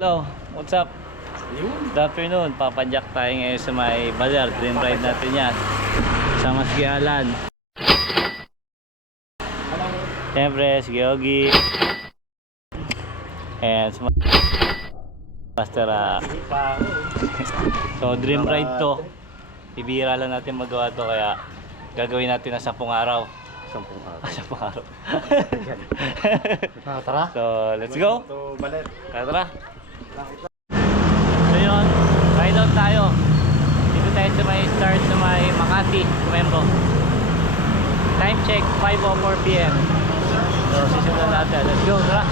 Hello, what's up? Good afternoon, papadyak tayo ngayon sa may Baler. Dream ride natin yan sa Masgialan. Siyempre, si Geogi and Master. So dream ride to, ibira lang natin magawa to, kaya gagawin natin na 10 araw. 10 araw. Tara. So let's go. Tara. So yun, ride out tayo. Dito tayo sa may start sa may Makati, Tumembo. Time check 5:04 PM. So simulan natin. Let's go, tara.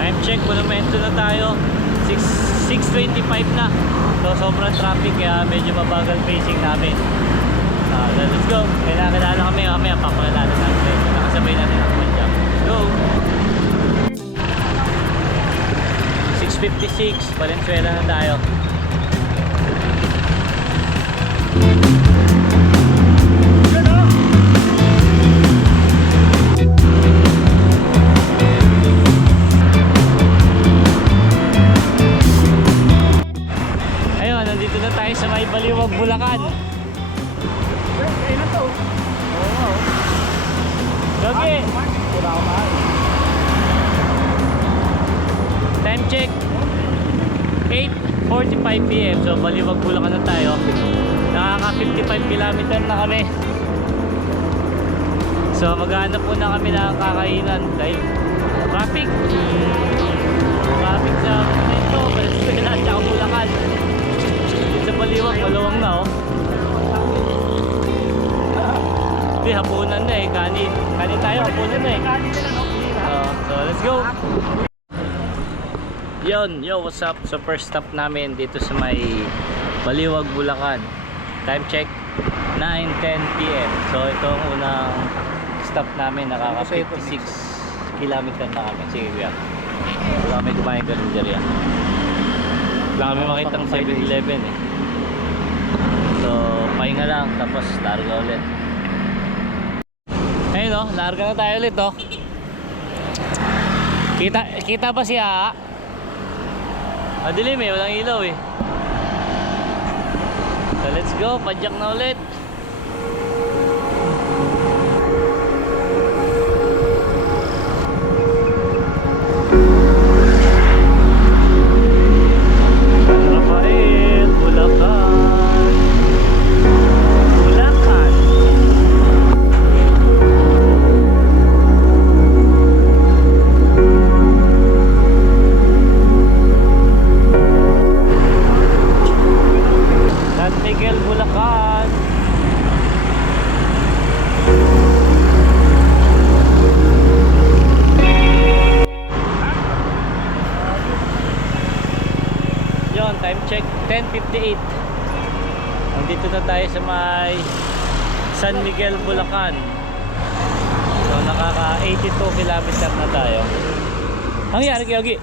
Time check, monumento na tayo. 6:25 na. So sobrang traffic, kaya medyo mabagal pacing namin. Let's go. Kailangan na kami mamaya, papakilala natin. Nakasabay natin ang jump. Go! 6:56, Valenzuela na tayo. Ayun, nandito na tayo sa may Baliwag, Bulacan. Oo. Gogi! Time check 8:45 PM. So Baliwag, Bulacan na tayo. Nakaka 55 km na kami. So maghanap muna kami ng kakainan dahil traffic sa ito, Valenzuela at saka Bulacan. Dito sa Baliwag, maluwang na oh. Hindi, hapunan na eh. Kanin tayo, hapunan na eh. So let's go. Yo, what's up? So first stop namin dito sa may Baliwag, Bulacan. Time check 9:10 PM. So ito ang unang stop namin. Nakaka 56 km na kami. Sige kuya, wala kami kumain karinderya. Wala kami makitang 7-Eleven eh. So pahinga lang, tapos larga ulit. Ayun o, larga na tayo ulit o. Kita ba siya? Madilim eh, walang ilaw eh. So let's go, padyak na ulit. Rafael, Bulacan. Bulacan. San Miguel, Bulacan. Yon, time check 10:58. Nandito na tayo sa may San Miguel, Bulacan. So nakaka 82 km na tayo. Ang nangyari kay Yogi?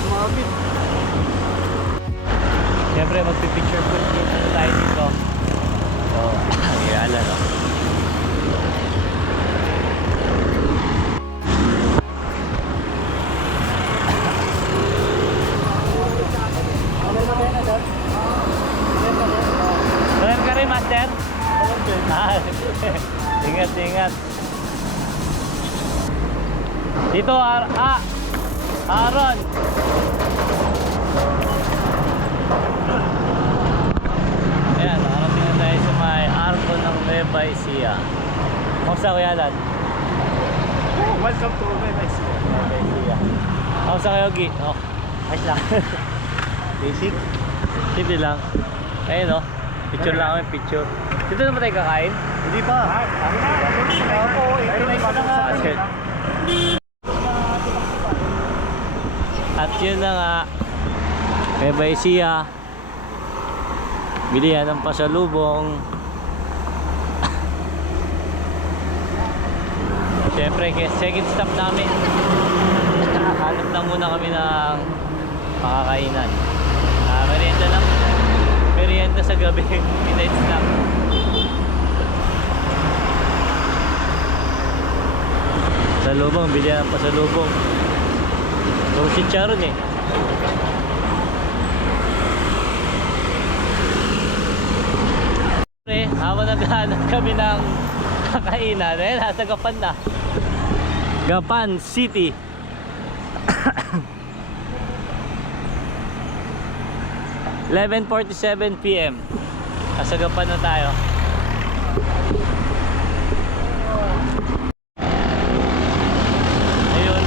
Sumabit. Siyempre magpipicture po na tayo dito. So, ala no. Keren ka rin, Master? Ingat, ingat. Dito, Aaron. Ayan, nakarating na tayo sa may arko ng Nueva Ecija. Kamusta Kuya Alan? Welcome to Nueva Ecija. Nueva Ecija. Kamusta kayo, Gi? Oh, ayos lang. Basic? Simple lang. Ayun oh, picture lang kami, picture. Dito na ba tayo kakain? Hindi pa. Ako, At yun na nga, Nueva Ecija. Bilihan ng pasalubong. Siyempre, second stop namin. Hanap lang muna kami ng makakainan. Merienda lang. Merienda sa gabi. Midnight snack. Pasalubong, bilyan ng pasalubong. Puro chicharon eh. Habang naghahanap kami ng kakainan, eh, nasa Gapan na. Gapan City. (11:47 PM). Nasa Gapan na tayo. Ayun.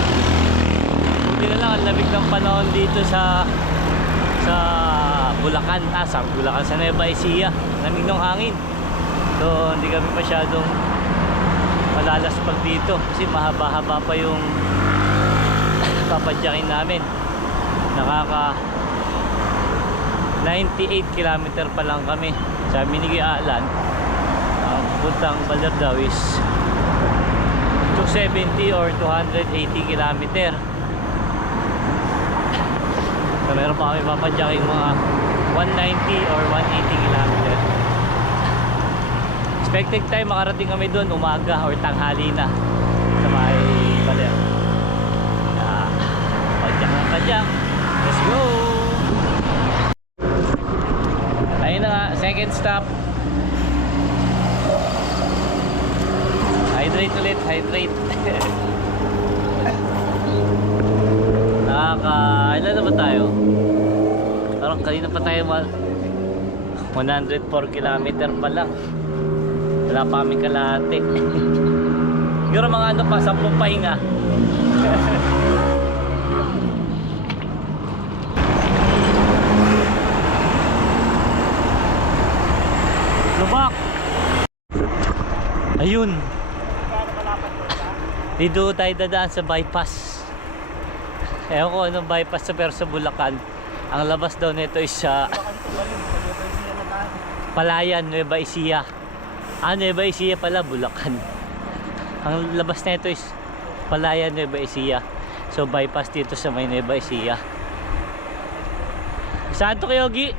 Buti na lang ang lamig ng panahon dito sa Bulacan. Sa Bulacan, sa Nueva Ecija. Lamig ng hangin. So hindi kami masyadong malalaspag dito kasi mahaba-haba pa yung papadyakin namin. Nakaka 98 kilometer pa lang kami. Sabi ni Alan, ang puntang Baler daw is 270 or 280 kilometer. So meron pa kami papadyakin mga 190 or 180 kilometer. Expected time makarating kami doon umaga or tanghali na sa may Baler. Padyak na padyak. Let's go! Ayun na nga, second stop. Hydrate ulit, hydrate. Ilan na ba tayo? Parang kanina pa tayo 104 kilometer pa lang. Wala pa kami kalahati. Siguro mga ano pa, 10 pahinga. Lubak! Ayun! Dito tayo dadaan sa bypass. Ewan ko anong bypass pero sa Bulacan. Ang labas daw nito is sa Palayan, Nueva Ecija. Nueva Ecija pala, Bulacan. Ang labas nito is Palayan, Nueva Ecija. So bypass dito sa may Nueva Ecija. Saan to kayo, Gi?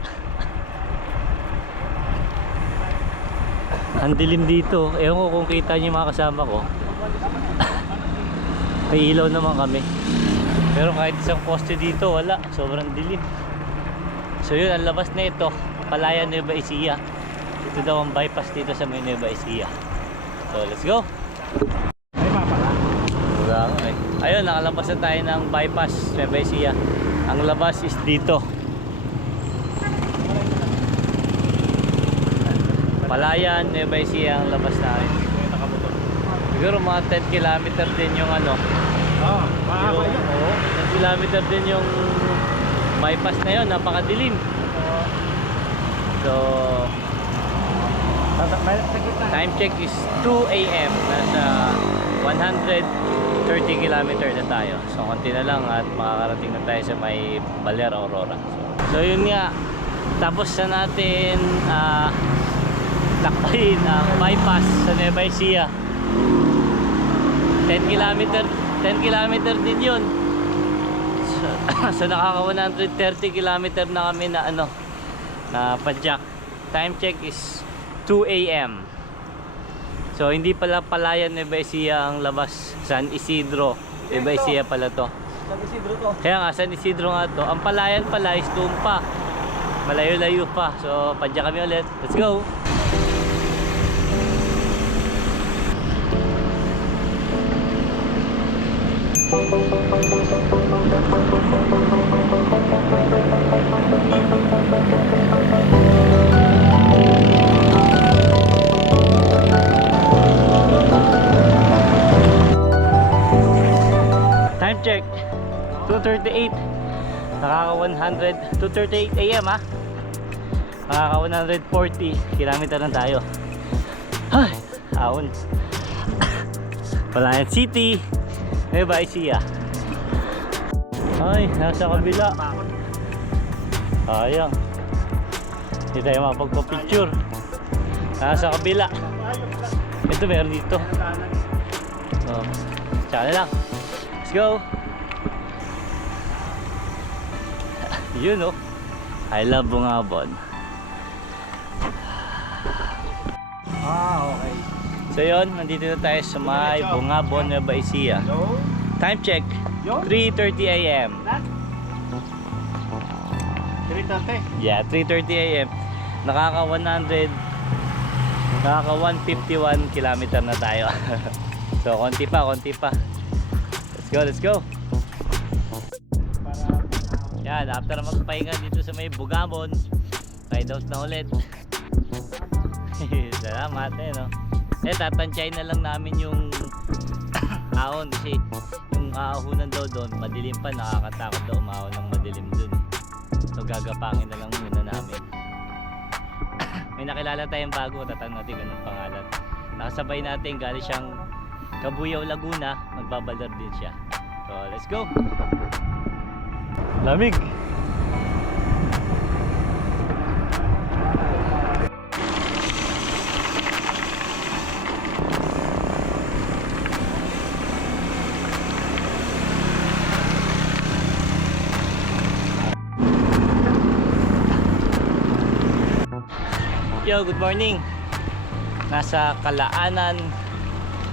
Ang dilim dito. Ewan ko kung kita niyo mga kasama ko. May ilaw naman kami. Pero kahit isang poste dito, wala. Sobrang dilim. So yun, ang labas na ito. Palayan, Nueva Ecija. Ito daw ang bypass dito sa may Nueva Ecija. So let's go. Ay, mapala. Wala nga eh. Ayun, nakalabas na tayo ng bypass Nueva Ecija. Ang labas is dito. Palayan, Nueva Ecija ang labas natin. Siguro mga 10 kilometer din yung ano. Oo, mahaba yun. Oo, 10 kilometer din yung bypass na yun. Napakadilim. So time check is 2 AM. Nasa 130 kilometer na tayo. So konti na lang at makakarating na tayo sa may Baler, Aurora. So yun nga. Tapos na natin lakbayin ang bypass sa Nueva Ecija. 10 kilometer din yun. So nakaka 130 kilometer na kami na ano, na padyak. Time check is 2 AM. So hindi pala Palayan, Nueva Ecija ang labas. San Isidro, Nueva Ecija pala to. San Isidro to. Kaya nga San Isidro nga to. Ang Palayan pala is Tumpa. Malayo-layo pa. So padyak kami ulit. Let's go. Time check 2:38. Nakaka 2:38 AM ha. Nakaka 140 kilometer na tayo. Ay, ahon. Palayan City, Nueva Ecija. Ay, nasa kabila. Sayang. Hindi tayo makapagpa-picture. Nasa kabila. Ito meron dito. Oh, tsaka na lang. Let's go. Yun oh. I love Bungabon. Okay. So yun, nandito na tayo sa may Bungabon, Nueva Ecija. Yo. Time check, Yo. 3:30 AM. 3:30. Yeah, 3:30 AM. Nakaka 151 kilometer na tayo. So konti pa. Let's go. Yan, after magpahinga dito sa may Bungabon, ride out na ulit. Salamat no. Tatansyahin na lang namin yung ahon kasi yung aahunan daw doon, madilim pa, nakakatakot daw umahon ng madilim dun. So gagapangin na lang muna namin. May nakilala tayong bago, tatanong natin ganun pangalan. Nakasabay natin, galing siyang Cabuyao, Laguna, magbabalar din siya. So let's go. Lamig. Yo, good morning. Nasa Kalaanan,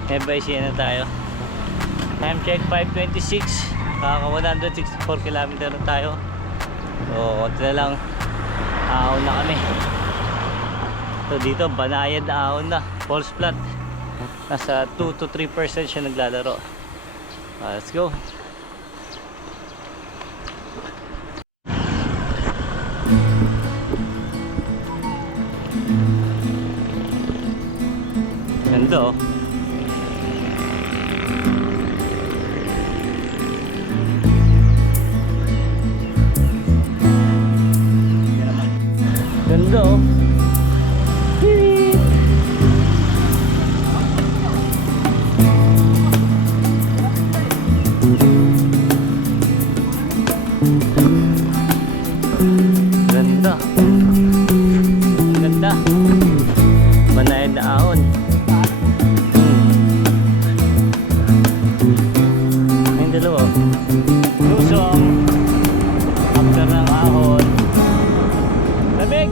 Nueva Ecija na tayo. Time check 5:26. Kaka 164 km na tayo. So, konti na lang. Ahon na kami. So, dito, banayad na ahon na. False flat. Nasa 2 to 3% siya naglalaro. Let's go. Ganda oh. Ganda oh. Ganda. Ganda. Banayad na ahon. Yung dalawa. Lusong. After ng ahon. Lamig.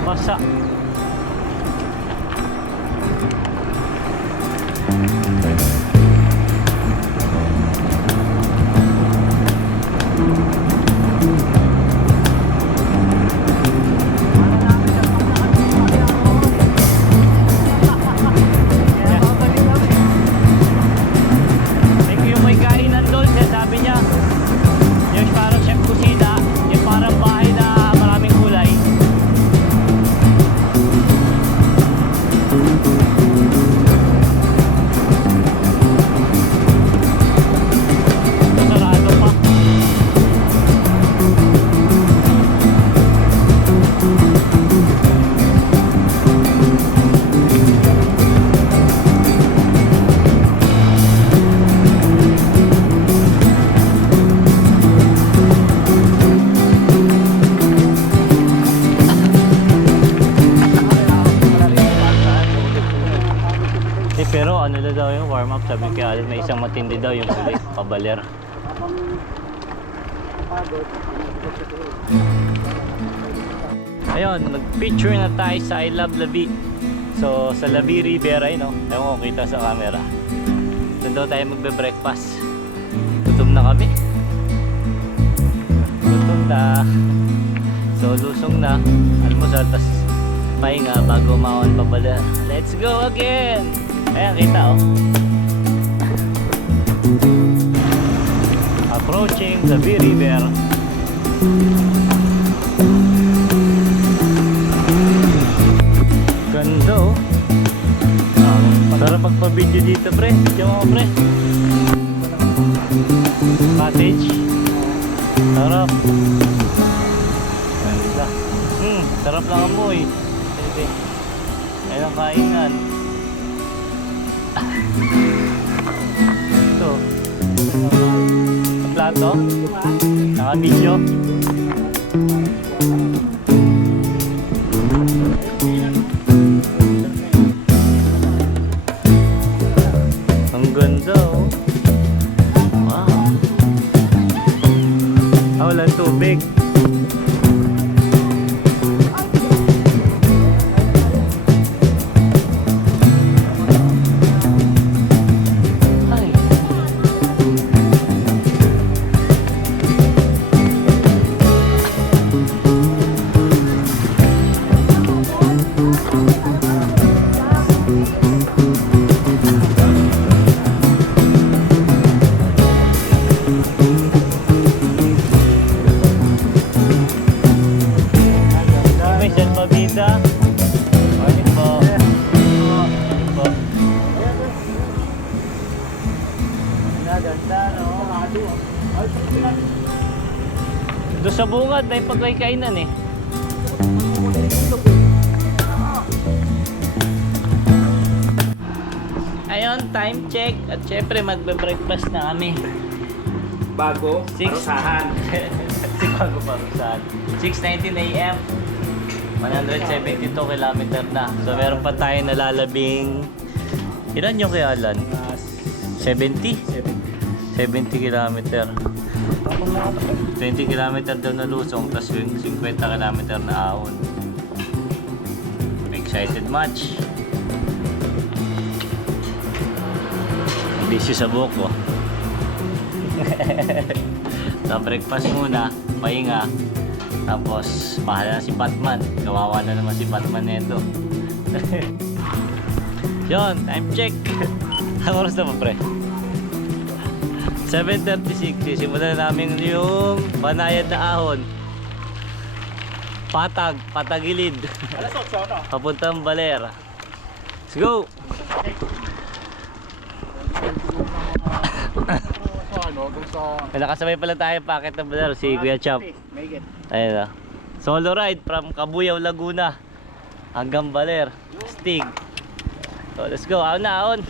Basa. Thank you, may kainan doon. Sabi niya, yung parang chef kusina, yung parang bahay na maraming kulay. Sarado pa. Pero ano na daw yung warm up, sabi kaya Alin, may isang matindi daw yung huli, pabaler. Ayun, nag-picture na tayo sa I Love Labi. So sa Labi River ay no, ewan ko kita sa camera. Doon daw tayo magbe-breakfast. Gutom na kami. Gutom na. So lusong na, almusal, tas pahinga bago maon pabala. Let's go again! Ayan, kita oh. Approaching the River. Ganda oh. Sarap magpa-video dito pre. Diyan mo pre. Cottage. Sarap. Ganda. Sarap lang amoy. Sige. Ayan ang kainan. Ito. Ang plato. Naka-video. Ang ganda oh. Wow. Walang tubig. Doon sa bungad, may pagkaikainan eh. Ayun, time check. At syempre magbe-breakfast na kami. Bago, parusahan. Bago parusahan. 6:19 AM. 172 kilometer na. So meron pa tayo nalalabing... Ilan yung kay Alan? 70? 70 kilometer. 20 kilometer daw na lusong, tapos 50 kilometer na ahon. Excited much. Busy sa buhok ko. So breakfast muna, pahinga. Tapos bahala na si Batman. Kawawa na naman si Batman nito. Yun, time check. Ang oras na ba pre? 7:36. Simulan na namin yung banayad na ahon. Patagilid. Alas 8 no? Papuntang Baler. Let's go! Nakasabay pala tayo packet ng Baler, si Kuya Chap. Ayun na. Solo ride from Cabuyao, Laguna hanggang Baler. Stig. So let's go, ahon na ahon.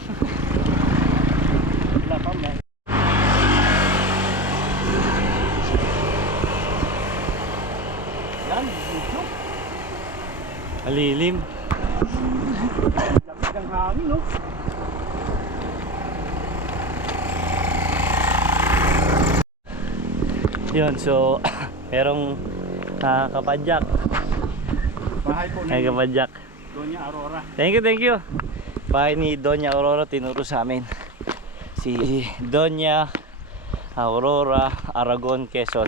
Malilim. Ang hangin no? Yun, so merong kapadyak. Bahay po Ay, ni kapadyak. Doña Aurora. Thank you. Bahay ni Doña Aurora, tinuro sa amin. Si Doña Aurora Aragon Quezon.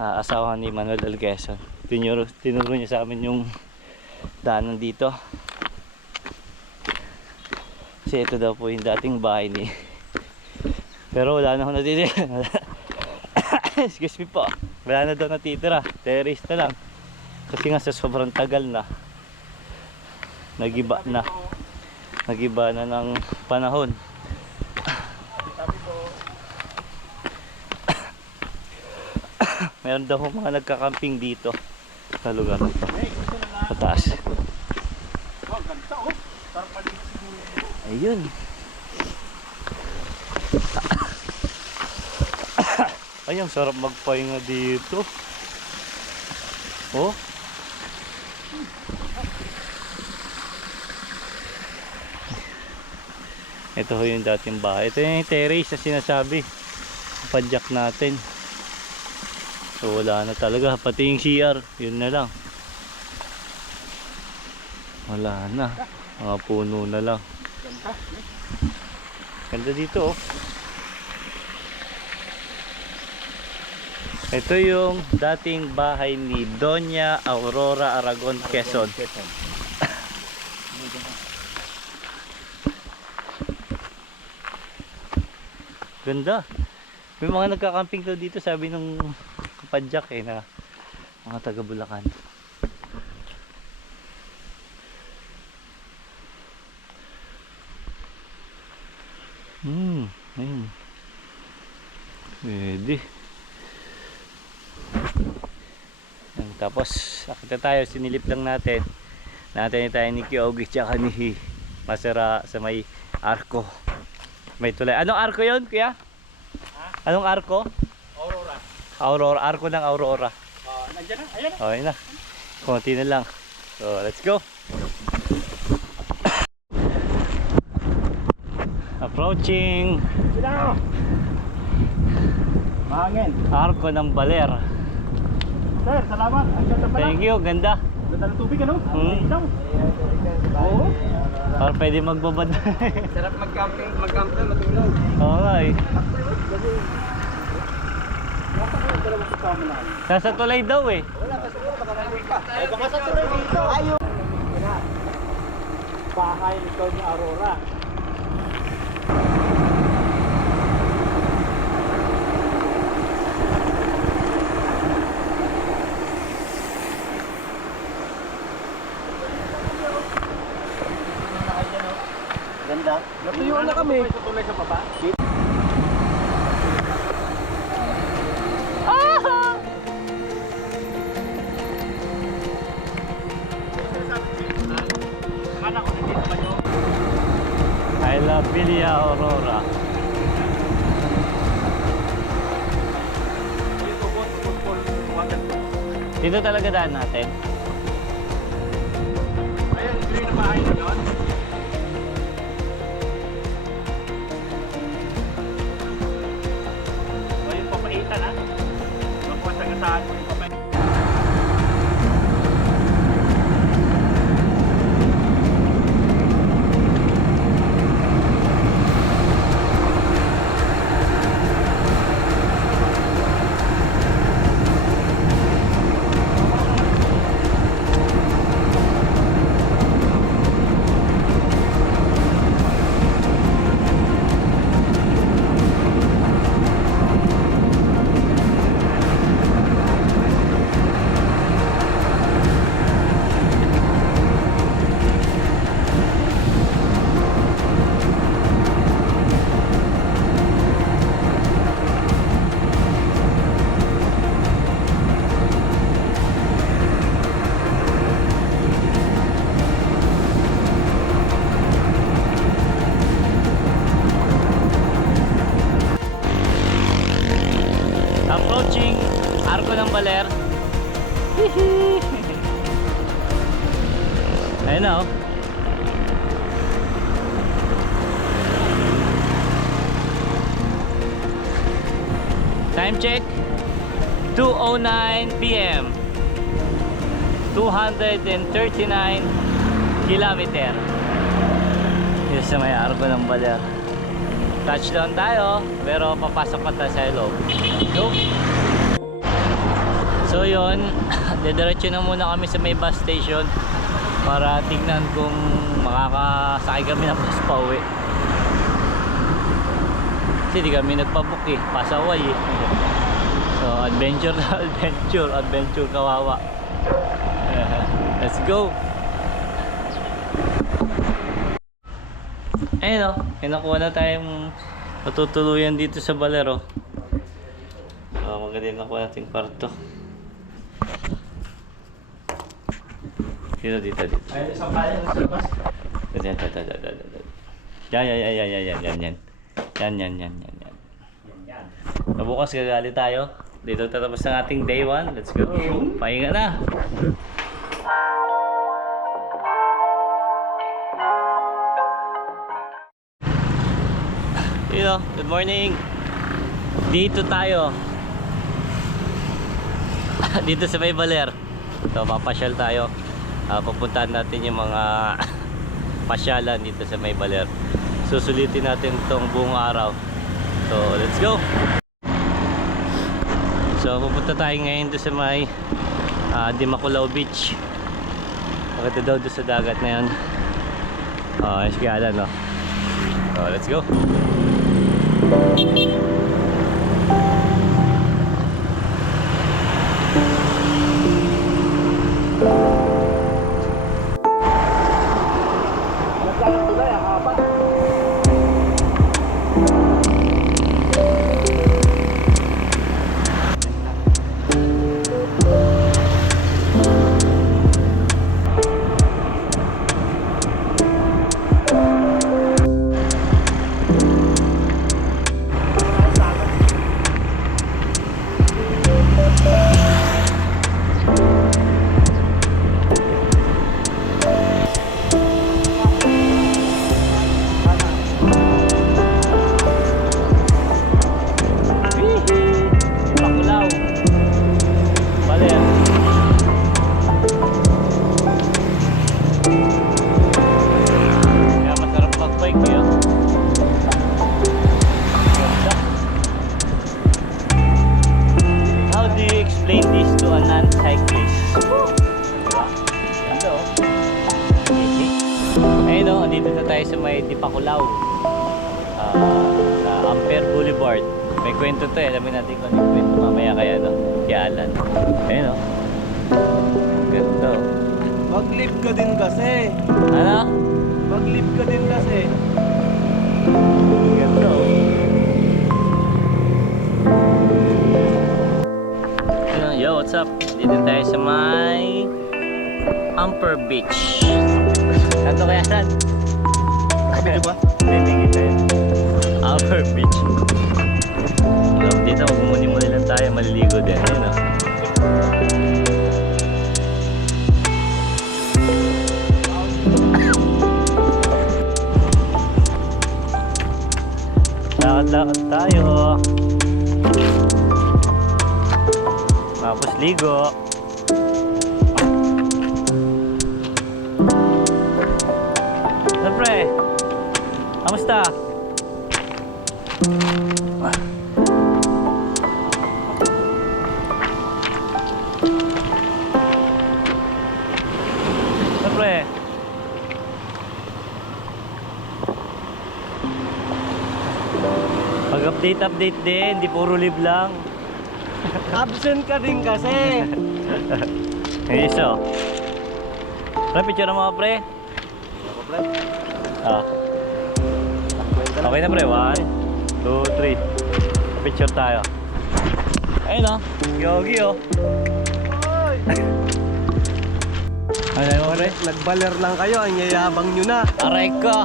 Asawa ni Manuel L. Quezon. Tinuro niya sa amin yung daanan dito. Kasi ito daw po yung dating bahay ni. Pero wala na ako natitira. Excuse me po. Wala na daw natitira. Terrace na lang. Kasi nga sa sobrang tagal na. Nagiba na. Nagiba na ng panahon. Meron daw mga nagkakamping dito sa lugar na ito. Pataas. Ayun. Ay, ang sarap magpahinga dito. Oh. Ito ho yung dating bahay. Ito yung terrace na sinasabi. Padyak natin. So wala na talaga. Pati yung CR, yun na lang. Wala na. Mga puno na lang. Ganda. Ganda dito oh. Ito yung dating bahay ni Doña Aurora Aragon, Quezon. Ganda. May mga nagkakamping daw dito, sabi nung kapadyak eh, na mga taga Bulacan. Ayun. Pwede. Tapos, akita tayo, sinilip lang natin. Natin tayo ni Kyogi tsaka ni Masera sa may arko. May tulay. Anong arko yon, kuya? Anong arko? Aurora. Aurora. Arko ng Aurora. Nandiyan na. Ayan. Okay na. Konti na lang. So, let's go. Approaching. Sila. Mahangin. Arko ng Baler. Sir, salamat. Ang ganda pala. Thank you. Ganda. Ganda ng tubig, ano? Hmm. Ilaw. Oo. Para pwede magbabad. Sarap mag-camping, matulog. Oo nga eh. Baka kayo dalawang kasama namin. Nasa tulay daw eh. Wala, kasi baka nandun ka. Ay, baka sa tuloy dito. Ayaw. Bahay ito ni Aurora. Ganda. Natuyo na kami. Sa tulay sa baba. Anak ko dito ba yun? I love Villa Aurora. Dito talaga daan natin. Ayan, ito yung bahay na yun. O yung papaitan ha. Magpasagasaan mo yung papaitan. Approaching Arko ng Baler. Ayun na oh. Time check 2:09 PM. 239 kilometer. Yun sa may Arko ng Baler. Touchdown tayo, pero papasok pa tayo sa loob. Nope. So yun, dediretso na muna kami sa may bus station para tignan kung makakasakay kami ng bus pa uwi. Kasi di kami nagpabook eh, pasaway eh. So adventure na adventure kawawa. Let's go. Ayun o, nakuha na tayong matutuluyan dito sa Balero. Maganda nakuha nating kwarto. Dito. Ay, isang kaya na sa labas. Yan. So, bukas gagali tayo. Dito tatapos ng ating day 1. Let's go. Pahinga na. Good morning. Dito tayo. Dito sa may Baler. So papasyal tayo. Pupuntahan natin yung mga pasyalan dito sa may Baler. Susulitin natin itong buong araw. So let's go. So pupunta tayo ngayon doon sa may Dimakulao Beach. Maganda daw doon sa dagat na yan. Escala, no? So let's go. Dito na tayo sa may Dipakulao, sa Ampere Boulevard. May kwento to eh, alamin natin kung ano yung kwento mamaya kaya no, kay Alan. Ayun o, ganda o. Mag-live ka din kasi. Ano? Mag-live ka din kasi. Ganda o. Yo, what's up? Dito tayo sa may Ampere Beach. Kanto kaya Alan? Kapit ba? Hindi kita yun. Ampere Beach. Dito magmumuni-muni lang tayo, maliligo din. Ayun o. Lakad-lakad tayo. Tapos ligo. Siyempre, kamusta? Siyempre, pag-update din, di puro live lang. Absent ka din kasi. Ayos o. Pre, picture na mga pre. Ako, pre. Okay na pre, 1, 2, 3. Picture tayo. Ayun o, yogi o. Oy! Ano mo pre? Nagbaler lang kayo, ang yayabang nyo na. Aray ko.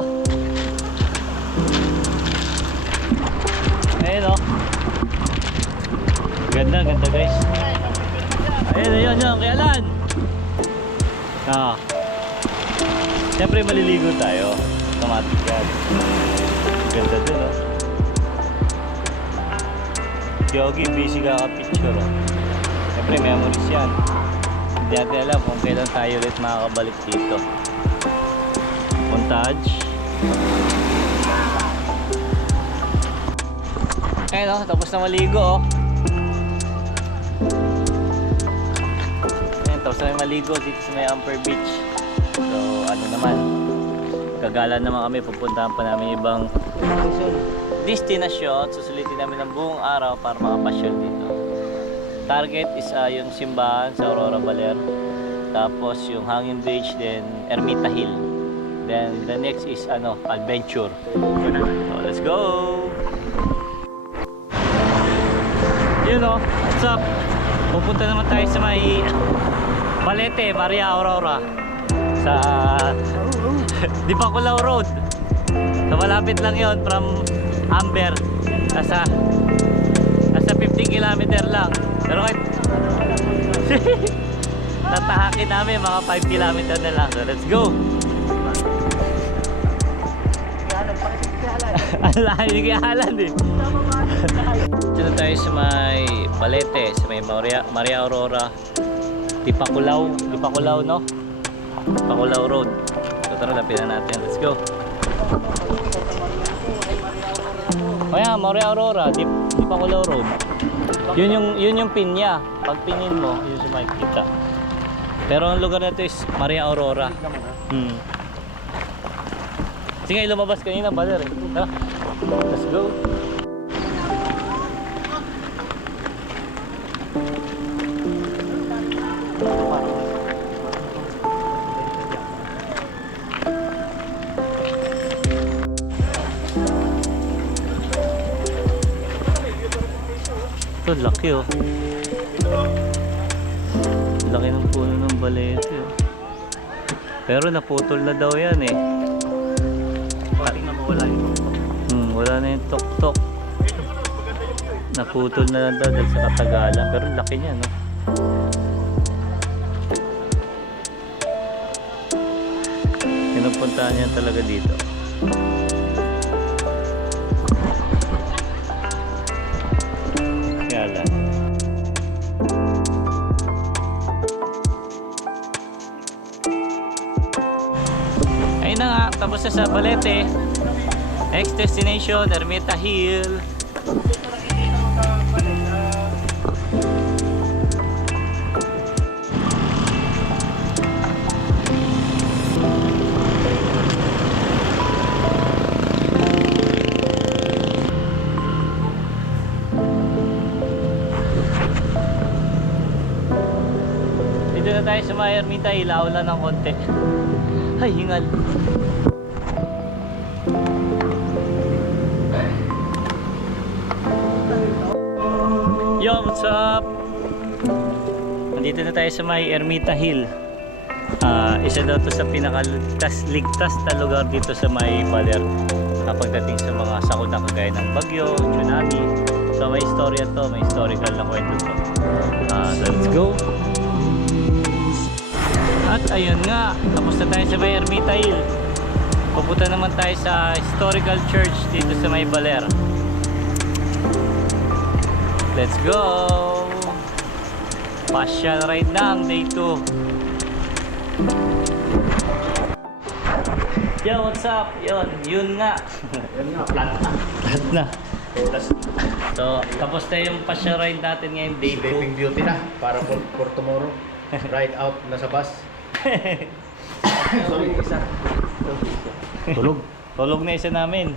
Ayun o. Ganda, ganda guys. Ayun, yun, kay Alan. Siyempre maliligo tayo. Automatic yan. Ganda dun o. Yogi, busy ka ka-picture o. Siyempre memories yan. Hindi natin alam kung kailan tayo ulit makakabalik dito. Montage. Ayun o, tapos na maligo o. Ayun, tapos na maligo dito sa may Ampere Beach. So ano naman, gagala naman kami, pupuntahan pa namin ibang destinasyon. Susulitin namin ng buong araw para makapasyal dito. Target is yung simbahan sa Aurora Baler, tapos yung Hanging Beach, then Ermita Hill, then the next is adventure. So let's go. Yun o, what's up? Pupunta naman tayo sa may Balete, Maria Aurora, sa Dipakulao Road. So malapit lang yon from Ampere. Nasa 50 km lang. Pero kahit tatahakin namin mga 5 km na lang. So let's go. Ang layo ni Alan eh. Dito tayo sa may Balete, sa may Maria Aurora, Dipakulao no? Dipakulao Road. So So tara, lapitan natin. Let's go. O yan, Maria Aurora, Deep Bacolod Road. Yun yung pin niya. Pag pinin mo, yun siya makikita. Pero ang lugar na ito is Maria Aurora. Sige, lumabas kanina, Baler eh. Tara, let's go. Ito, laki oh. Laki ng puno ng balete oh. Pero naputol na daw yan eh. Pating na mawala yung Wala na yung tok-tok. Naputol na lang daw dahil sa katagalan. Pero laki niya no. Pinupuntahan niya talaga dito. Kaya lang. Ayun na nga, tapos na sa Balete. Next destination, Ermita Hill. Dito na tayo sa mga Ermita Hill, aulan ng konti. Ay, hingal. Yo, what's up? Nandito na tayo sa may Ermita Hill. Isa daw to sa pinakaligtas na lugar dito sa may Baler pagdating sa mga sakuna kagaya ng bagyo, tsunami. So may istorya to, may historical na kwento to. So let's go. At ayun nga, tapos na tayo sa may Ermita Hill. Pupunta naman tayo sa historical church dito sa may Baler. Let's go! Pasyal ride na ang day 2. Yo, what's up? Yun nga. plant na. Flat na. So, tapos na yung pasyal ride natin ngayon, day 2. Sleeping Beauty na. Para for tomorrow. Ride out na sa bus. Sorry, isa. Tulog. Tulog na isa namin.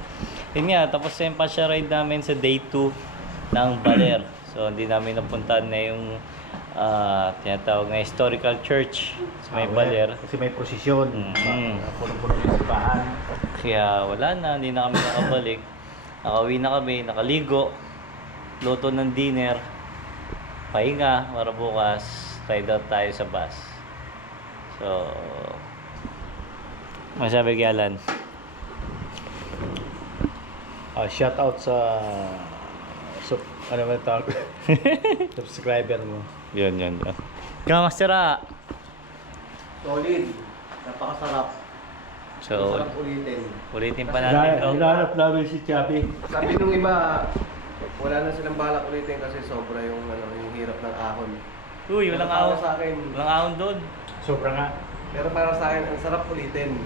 Yun nga, tapos na yung pasyal ride namin sa day 2 ng Baler. So, hindi namin napuntahan na yung tinatawag na historical church sa may Baler. Kasi may prosesyon. Punong-puno yung simbahan. Kaya wala na, hindi na kami nakabalik. Nakauwi na kami, nakaligo, luto ng dinner, pahinga para bukas, ride out tayo sa bus. So, masabi Gyalan. Shout out sa ano ba tawag? Subscriber mo. Yun. Kamastera! Solid. Napakasarap. So, Masarap ulitin. ulitin pa natin to. Hinahanap namin si Chabi. Sabi nung iba, wala na silang balak ulitin kasi sobra yung hirap ng ahon. Uy, walang ahon. Sa akin. Walang ahon doon. Sobra nga. Pero para sa akin, ang sarap ulitin.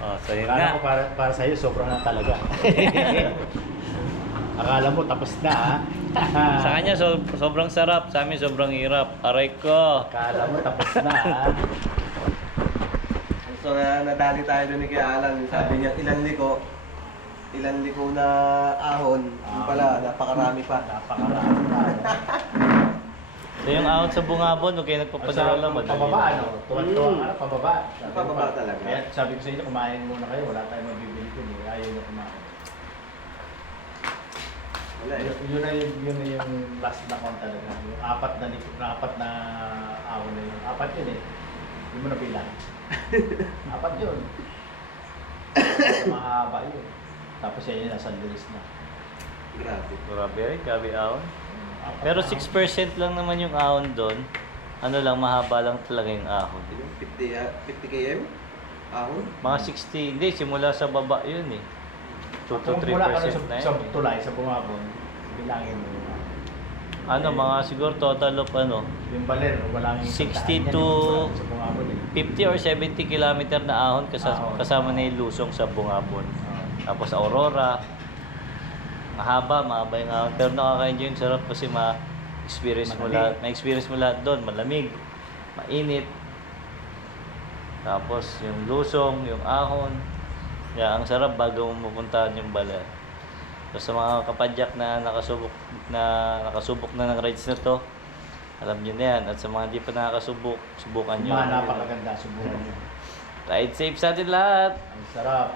Oh, so yun Akala nga. ko para sa iyo, sobra nga talaga. Akala mo tapos na ha? Sa kanya sobrang sarap, sa amin sobrang hirap. Aray ko. Akala mo tapos na ha? So nadali tayo doon ni Kuya Alan. Sabi niya ilan liko na ahon. Yung pala, napakarami pa. Napakarami pa. So yung ahon sa bungabon, huwag kayo nagpapadala lang. Pababa, ano? Tuwan-tuwa, pababa. Pababa talaga. Kaya sabi ko sa inyo, kumain muna kayo. Wala tayong mabibili ko. Ayaw nyo kumain. Wala eh. Yun na yung last na count talaga. Yung apat na ahon na yun. Apat yun eh. Hindi mo nabilang. Apat yun. Mahaba yun. Tapos yan yun, nasa Luis na. Grabe. Grabe ahon. Pero 6% lang naman yung ahon doon. Ano lang, mahaba lang talaga yung ahon. 50 km? Ahon? Mga 60, hindi, simula sa baba yun eh. 2 to 3% Kung mula ka na sa yun. tulay, sa bumabon, bilangin mo yun. Ano, mga siguro total of ano, Yung baler, walang 60 pagdaan yan, to- sa Bungabon eh. 50 or 70 kilometer na ahon Ahon. kasama na yung lusong sa Bungabon. Tapos sa Aurora, mahaba yung ahon. Pero nakaka-enjoy yung sarap kasi ma-experience mo Malamig. lahat. Ma-experience mo lahat doon. Malamig, mainit. Tapos yung lusong, yung ahon. Kaya ang sarap bago mo mapuntahan yung baler. So sa mga kapadyak na nakasubok na ng rides na to, alam niyo na yan. At sa mga hindi pa nakakasubok, subukan niyo. Napakaganda, subukan nyo. Ride safe sa atin lahat! Ang sarap.